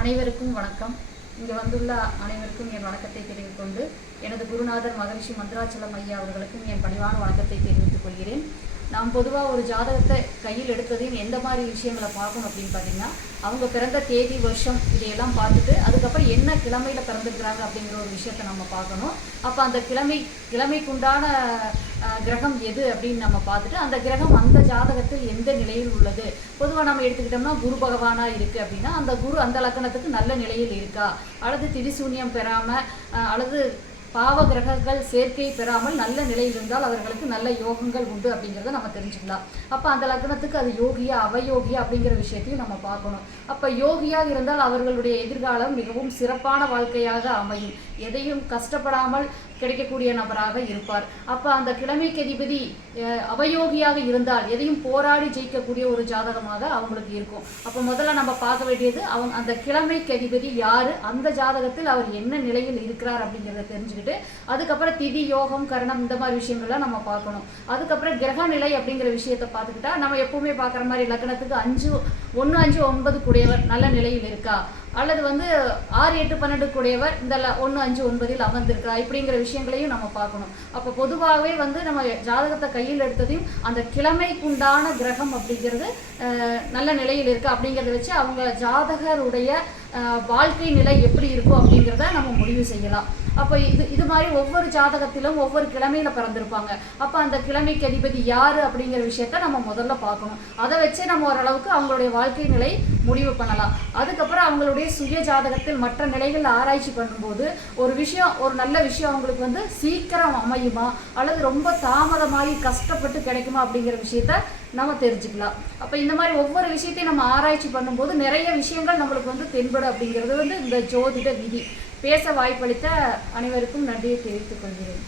அனைவருக்கும் வணக்கம். இங்கே வந்துள்ள அனைவருக்கும் என் வணக்கத்தை தெரிவித்துக் கொண்டு எனது குருநாதர் மகரிஷி மந்திராச்சலம் ஐயா அவர்களுக்கும் என் பணிவான வணக்கத்தை தெரிவித்துக் கொள்கிறேன். நாம் பொதுவாக ஒரு ஜாதகத்தை கையில் எடுத்ததையும் எந்த மாதிரி விஷயங்களை பார்க்கணும் அப்படின்னு பார்த்தீங்கன்னா அவங்க பிறந்த தேதி வருஷம் இதையெல்லாம் பார்த்துட்டு அதுக்கப்புறம் என்ன கிழமையில் பிறந்திருக்கிறாங்க அப்படிங்கிற ஒரு விஷயத்தை நம்ம பார்க்கணும். அப்போ அந்த கிழமை கிழமைக்குண்டான கிரகம் எது அப்படின்னு நம்ம பார்த்துட்டு அந்த கிரகம் அந்த ஜாதகத்தில் எந்த நிலையில் உள்ளது? பொதுவாக நம்ம எடுத்துக்கிட்டோம்னா குரு பகவானாக இருக்குது அப்படின்னா அந்த குரு அந்த லக்கணத்துக்கு நல்ல நிலையில் இருக்கா? அல்லது திரிசூன்யம் பெறாமல் அல்லது பாவ கிரகங்கள் சேர்க்கை பெறாமல் நல்ல நிலையில் இருந்தால் அவர்களுக்கு நல்ல யோகங்கள் உண்டு அப்படிங்கிறத நம்ம தெரிஞ்சுக்கலாம். அப்போ அந்த லக்னத்துக்கு அது யோகியா அவயோகியா அப்படிங்கிற விஷயத்தையும் நம்ம பார்க்கணும். அப்போ யோகியாக இருந்தால் அவர்களுடைய எதிர்காலம் மிகவும் சிறப்பான வாழ்க்கையாக அமையும். எதையும் கஷ்டப்படாமல் கிடைக்கக்கூடிய நபராக இருப்பார். அப்போ அந்த கிழமைக்கு அதிபதி அவயோகியாக இருந்தால் எதையும் போராடி ஜெயிக்கக்கூடிய ஒரு ஜாதகமாக அவங்களுக்கு இருக்கும். அப்போ முதல்ல நம்ம பார்க்க வேண்டியது அவங்க அந்த கிழமைக்கு அதிபதி யாரு அந்த ஜாதகத்தில் அவர் என்ன நிலையில் இருக்கிறார் அப்படிங்கிறத தெரிஞ்சுக்கிட்டு அதுக்கப்புறம் திதி யோகம் கரணம் இந்த மாதிரி விஷயங்கள்லாம் நம்ம பார்க்கணும். அதுக்கப்புறம் கிரக நிலை அப்படிங்கிற விஷயத்த பார்த்துக்கிட்டா நம்ம எப்பவுமே பார்க்குற மாதிரி லக்னத்துக்கு அஞ்சு ஒன்று அஞ்சு ஒன்பது கூடியவர் நல்ல நிலையில் இருக்கா? அல்லது வந்து ஆறு எட்டு பன்னெண்டு கூடியவர் இந்த ஒன்று அஞ்சு ஒன்பதில் அமர்ந்திருக்கிறா? இப்படிங்கிற விஷயங்களையும் நம்ம பார்க்கணும். அப்போ பொதுவாகவே வந்து நம்ம ஜாதகத்தை கையில் எடுத்ததையும் அந்த கிழமைக்குண்டான கிரகம் அப்படிங்கிறது நல்ல நிலையில் இருக்குது அப்படிங்கிறத வச்சு அவங்க ஜாதகருடைய வாழ்க்கை நிலை எப்படி இருக்கும் அப்படிங்கிறத நம்ம முடிவு செய்யலாம். அப்போ இது இது மாதிரி ஒவ்வொரு ஜாதகத்திலும் ஒவ்வொரு கிழமையில பிறந்திருப்பாங்க. அப்போ அந்த கிழமைக்கு அதிபதி யாரு அப்படிங்கிற விஷயத்த நம்ம முதல்ல பார்க்கணும். அதை வச்சு நம்ம ஓரளவுக்கு அவங்களுடைய வாழ்க்கை நிலை முடிவு பண்ணலாம். அதுக்கப்புறம் அவங்களுடைய சுய ஜாதகத்தில் மற்ற நிலைகள் ஆராய்ச்சி பண்ணும்போது ஒரு விஷயம் ஒரு நல்ல விஷயம் அவங்களுக்கு வந்து சீக்கிரம் அமையுமா? அல்லது ரொம்ப தாமதமாகி கஷ்டப்பட்டு கிடைக்குமா அப்படிங்கிற விஷயத்த நம்ம தெரிஞ்சுக்கலாம். அப்போ இந்த மாதிரி ஒவ்வொரு விஷயத்தையும் நம்ம ஆராய்ச்சி பண்ணும்போது நிறைய விஷயங்கள் நம்மளுக்கு வந்து தென்படும் அப்படிங்கிறது வந்து இந்த ஜோதிட விதி. பேச வாய்ப்பளித்த அனைவருக்கும் நன்றியை தெரிவித்துக் கொள்கிறேன்.